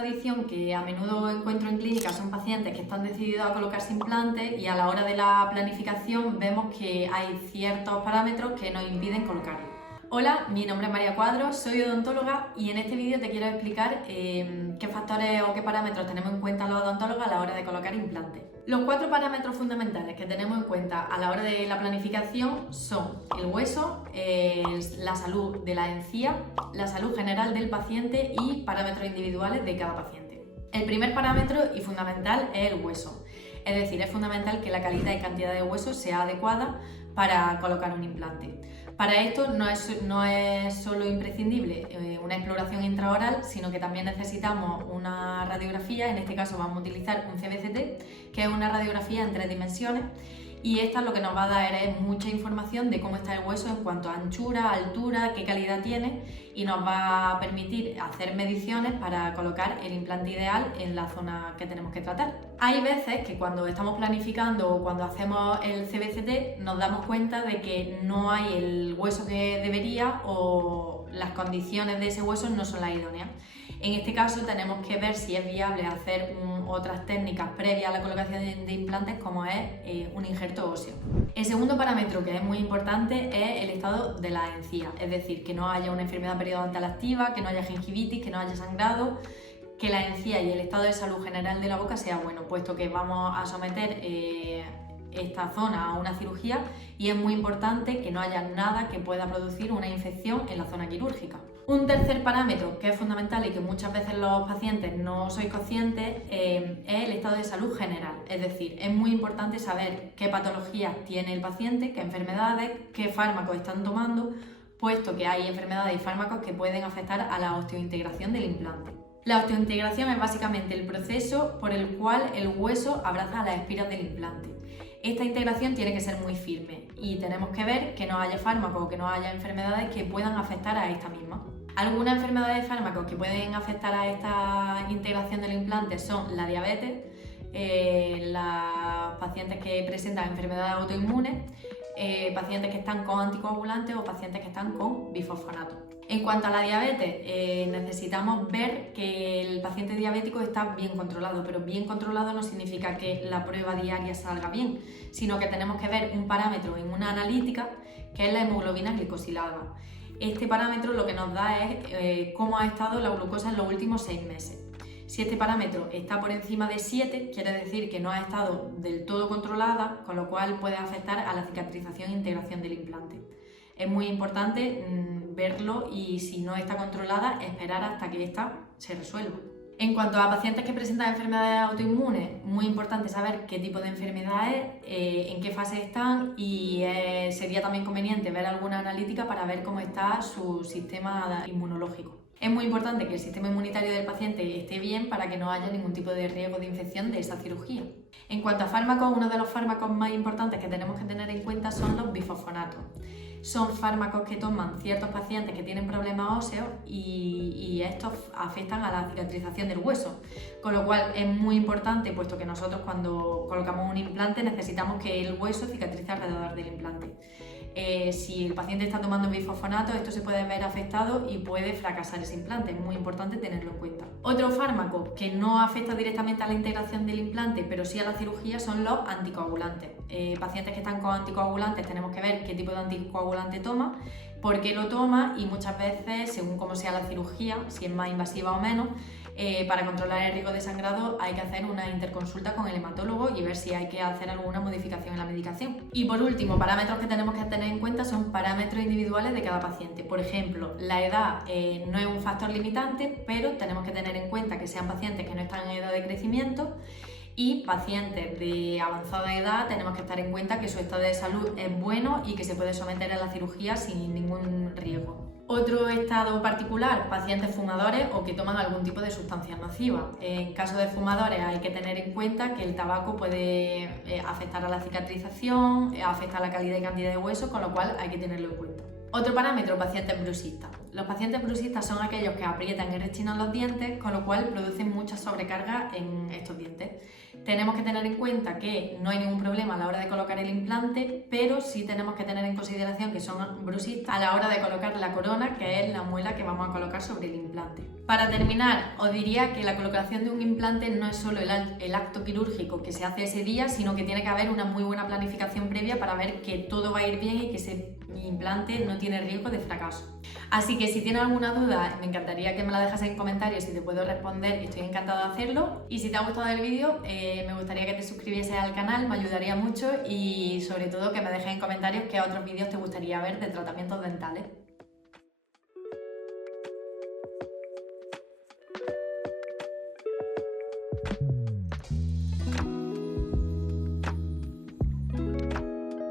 contradicción que a menudo encuentro en clínica son pacientes que están decididos a colocarse implantes y a la hora de la planificación vemos que hay ciertos parámetros que nos impiden colocarlo. Hola, mi nombre es María Cuadros, soy odontóloga y en este vídeo te quiero explicar qué factores o qué parámetros tenemos en cuenta los odontólogos a la hora de colocar implantes. Los 4 parámetros fundamentales que tenemos en cuenta a la hora de la planificación son el hueso, la salud de la encía, la salud general del paciente y parámetros individuales de cada paciente. El primer parámetro y fundamental es el hueso, es decir, es fundamental que la calidad y cantidad de hueso sea adecuada para colocar un implante. Para esto no es solo imprescindible una exploración intraoral, sino que también necesitamos una radiografía. En este caso vamos a utilizar un CBCT, que es una radiografía en 3 dimensiones, y esta lo que nos va a dar es mucha información de cómo está el hueso en cuanto a anchura, altura, qué calidad tiene, y nos va a permitir hacer mediciones para colocar el implante ideal en la zona que tenemos que tratar. Hay veces que cuando estamos planificando o cuando hacemos el CBCT nos damos cuenta de que no hay el hueso que debería o las condiciones de ese hueso no son las idóneas. En este caso tenemos que ver si es viable hacer otras técnicas previas a la colocación de implantes, como es un injerto óseo. El segundo parámetro que es muy importante es el estado de la encía, es decir, que no haya una enfermedad periodontal activa, que no haya gingivitis, que no haya sangrado, que la encía y el estado de salud general de la boca sea bueno, puesto que vamos a someter esta zona a una cirugía y es muy importante que no haya nada que pueda producir una infección en la zona quirúrgica. Un tercer parámetro que es fundamental y que muchas veces los pacientes no sois conscientes es el estado de salud general, es decir, es muy importante saber qué patologías tiene el paciente, qué enfermedades, qué fármacos están tomando, puesto que hay enfermedades y fármacos que pueden afectar a la osteointegración del implante. La osteointegración es básicamente el proceso por el cual el hueso abraza las espiras del implante. Esta integración tiene que ser muy firme y tenemos que ver que no haya fármacos o que no haya enfermedades que puedan afectar a esta misma. Algunas enfermedades de fármacos que pueden afectar a esta integración del implante son la diabetes, las pacientes que presentan enfermedades autoinmunes, pacientes que están con anticoagulantes o pacientes que están con bifosfonato. En cuanto a la diabetes, necesitamos ver que el paciente diabético está bien controlado, pero bien controlado no significa que la prueba diaria salga bien, sino que tenemos que ver un parámetro en una analítica que es la hemoglobina glicosilada. Este parámetro lo que nos da es cómo ha estado la glucosa en los últimos 6 meses. Si este parámetro está por encima de 7, quiere decir que no ha estado del todo controlada, con lo cual puede afectar a la cicatrización e integración del implante. Es muy importante verlo y si no está controlada, esperar hasta que ésta se resuelva. En cuanto a pacientes que presentan enfermedades autoinmunes, muy importante saber qué tipo de enfermedad es, en qué fase están y sería también conveniente ver alguna analítica para ver cómo está su sistema inmunológico. Es muy importante que el sistema inmunitario del paciente esté bien para que no haya ningún tipo de riesgo de infección de esa cirugía. En cuanto a fármacos, uno de los fármacos más importantes que tenemos que tener en cuenta son los bifosfonatos. Son fármacos que toman ciertos pacientes que tienen problemas óseos y estos afectan a la cicatrización del hueso, con lo cual es muy importante, puesto que nosotros cuando colocamos un implante necesitamos que el hueso cicatrice alrededor del implante. Si el paciente está tomando bifosfonato, esto se puede ver afectado y puede fracasar ese implante, es muy importante tenerlo en cuenta. Otro fármaco que no afecta directamente a la integración del implante, pero sí a la cirugía, son los anticoagulantes. Pacientes que están con anticoagulantes tenemos que ver qué tipo de anticoagulante toma, por qué lo toma y muchas veces, según cómo sea la cirugía, si es más invasiva o menos, para controlar el riesgo de sangrado hay que hacer una interconsulta con el hematólogo y ver si hay que hacer alguna modificación en la medicación. Y por último, parámetros que tenemos que tener en cuenta son parámetros individuales de cada paciente. Por ejemplo, la edad no es un factor limitante, pero tenemos que tener en cuenta que sean pacientes que no están en edad de crecimiento y pacientes de avanzada edad tenemos que estar en cuenta que su estado de salud es bueno y que se puede someter a la cirugía sin ningún riesgo. Otro estado particular, pacientes fumadores o que toman algún tipo de sustancia nociva. En caso de fumadores hay que tener en cuenta que el tabaco puede afectar a la cicatrización, afecta a la calidad y cantidad de hueso, con lo cual hay que tenerlo en cuenta. Otro parámetro, pacientes bruxistas. Los pacientes bruxistas son aquellos que aprietan y rechinan los dientes, con lo cual producen mucha sobrecarga en estos dientes. Tenemos que tener en cuenta que no hay ningún problema a la hora de colocar el implante, pero sí tenemos que tener en consideración que son bruxistas a la hora de colocar la corona, que es la muela que vamos a colocar sobre el implante. Para terminar, os diría que la colocación de un implante no es solo el acto quirúrgico que se hace ese día, sino que tiene que haber una muy buena planificación previa para ver que todo va a ir bien y que ese implante no tiene riesgo de fracaso. Así que si tienes alguna duda, me encantaría que me la dejas en comentarios y te puedo responder, y estoy encantada de hacerlo. Y si te ha gustado el vídeo, me gustaría que te suscribieses al canal, me ayudaría mucho, y sobre todo que me dejes en comentarios qué otros vídeos te gustaría ver de tratamientos dentales.